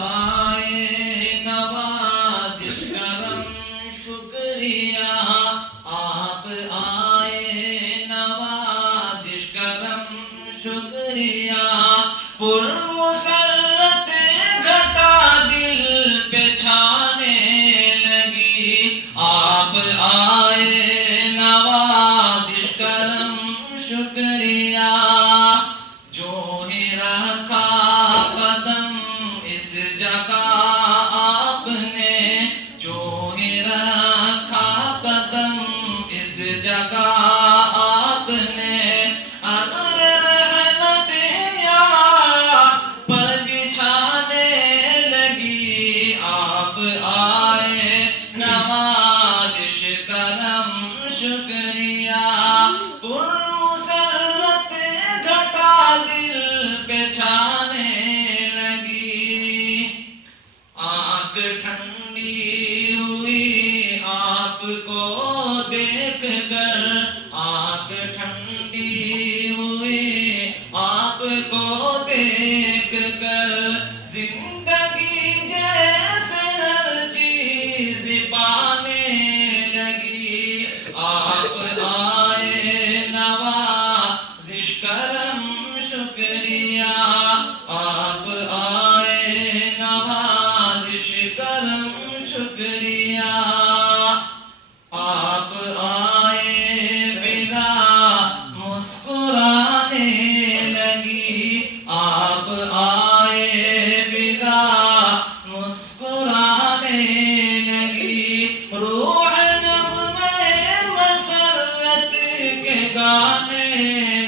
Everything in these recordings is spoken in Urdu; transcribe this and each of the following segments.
آئے نوازش کرم شکریہ، آپ آئے نوازش کرم شکریہ، پرمسرت گھٹا دل پہ چھانے لگی، آپ آئے نوازش کرم شکریہ، جو ہی رکھا قدم اس جگہ آپ نے، جو ہی رکھا قدم اس جگہ آپ نے، ابر رحمت یہاں پر بچھانے لگی، آپ آئے نوازش کرم شکریہ، پرمسرت گھٹا دل پہ چھانے لگی، آنکھ ٹھنڈی ہوئی آپ کو دیکھ کر، آنکھ ٹھنڈی ہوئی آپ کو دیکھ کر، زندگی جیسے ہر چیز پانے لگی، آپ آئے نوازش کرم شکریہ، آپ آئے نوازش کرم شکریہ، آپ آئے فضا مسکرانے لگی، آپ آئے فضا مسکرانے لگی، روح نغمے مسرت کے گانے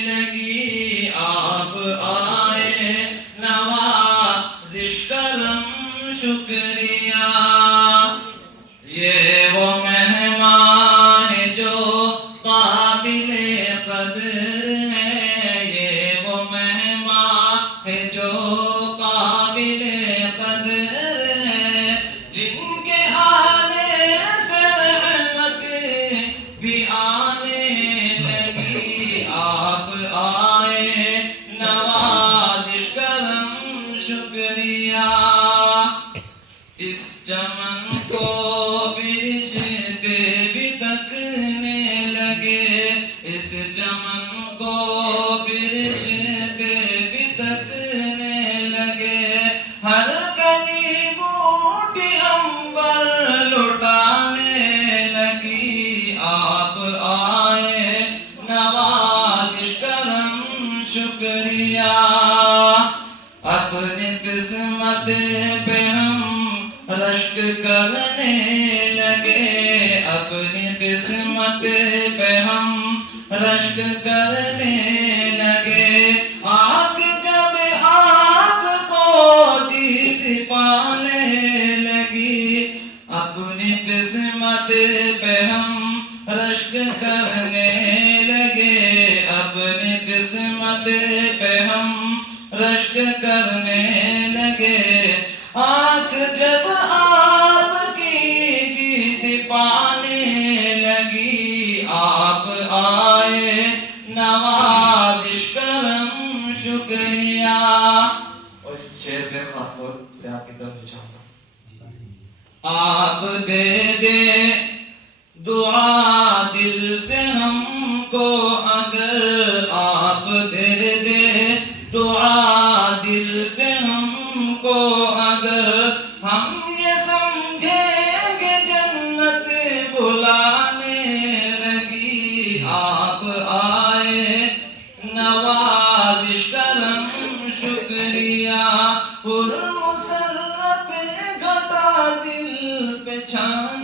لگی، آپ آئے نوازش کرم شکریہ، یہ وہ مہمان جو قابل قدر ہے، یہ وہ مہمان ہے جو قابل قدر ہے، جن کے آنے سے رحمت بھی آنے لگی، آپ آئے نوازش کرم شکریہ، اس چمن کو فرشتے بھی تکنے لگے، اس چمن کو فرشتے بھی تکنے لگے، ہر کلی بوٹی عنبر لٹانے لگی، آپ آئے نوازش کرم شکریہ، اپنی قسمت پہ ہم رشک کرنے لگے، اپنی قسمت پہ ہم رشک کرنے لگے، آنکھ جب آپ کو دید پانے لگی، اپنی قسمت پہ ہم رشک کرنے لگے، اپنی قسمت پہ ہم رشک کرنے لگے، آنکھ جب آپ کی دید پانے لگی، آپ آئے نوازش کرم شکریہ، اور اس شعر پہ خاص طور سے آپ کی توجہ چاہوں گا، آپ دے دے دعا دل سے ہم کو، اگر آپ دے دے دعا دل سے ہم کو، اگر ہم یہ سمجھیں گے جنت بلانے لگی، آپ آئے نوازش کرم شکریہ، پرمسرت گھٹا دل پہ چھانے